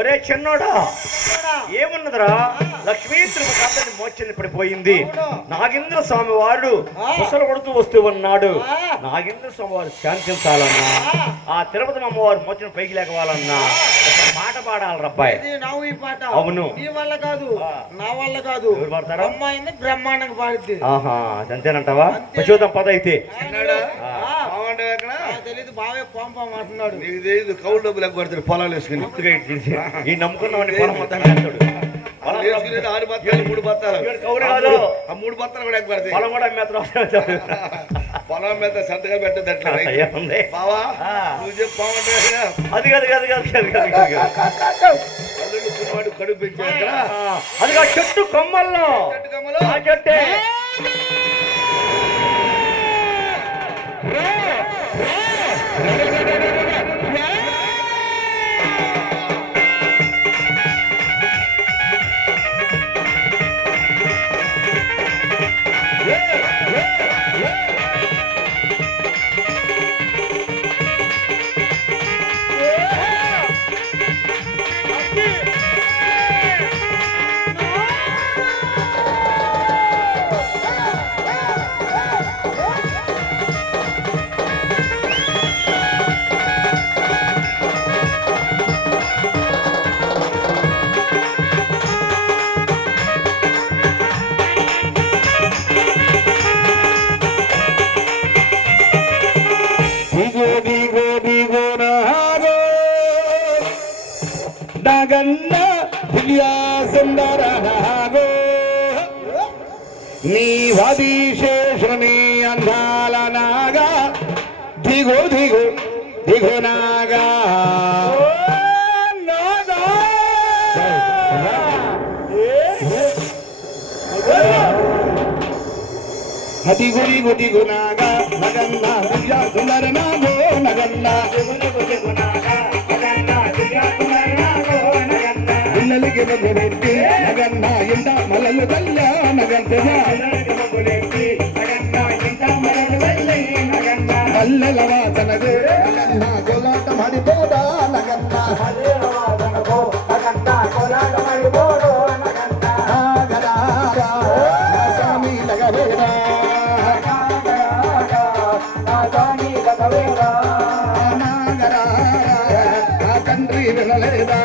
ఒరే చిన్నోడా ఏమున్నదిరా లక్ష్మీ తిరుపతి మోక్షని పడిపోయింది. నాగేంద్ర స్వామి వాడు కుసలు కొడుతూ వస్తూ ఉన్నాడు. నాగేంద్ర స్వామి వారు శాంతించాలన్నా, ఆ తిరుపతి అమ్మవారు మోక్షని పైకి లేకవాలన్నా పాట పాడాలి రబ్బాయి. అవును, నీ వల్ల కాదు, నా వల్ల కాదు. ఎవరు పాడతారు? అమ్మాయి బ్రహ్మాండంగా పాడుద్ది. ఆహా, అంతేనంటావా? చూద్దాం పద అయితే. తెలీదు, బావే పంపం అంటున్నాడు. నీకు తెలియదు, కౌలు డబ్బులు ఎక్కువ పడతాడు పొలాలు వేసుకుని. ఈ నమ్ముకున్నామని పొలం మొత్తం వేస్తాడు. 6 బత్తాలు 3 బత్తాలు ఆ 3 బత్తాలు కూడా ఎక్కువ పడతాయి. పొలం కూడా పొలం మీద సంతకాలు పెట్టదు అట్లా బావా. నువ్వు చెప్పు అది కాదు కాదు కాదు కాదు కాదు అల్లుడు కడుపు పెంచాక అది చెట్టు కొమ్మల్లో చెట్టే నీ వదిశేషుని అందాల నాగా దిగు దిగు దిగు నాగా దిగు దిగు దిగు నాగా నగన్నా దివ్యా సుందర నాగో నగన్నా పిల్లలకి మగులెత్తి నగన్నా ఇంత మలలు కల్ల మల్లెల వాసనకు నగన్నా కోలాట మడిపోదా నగన్నా స్వామి లగవేరా తండ్రి వినలేదా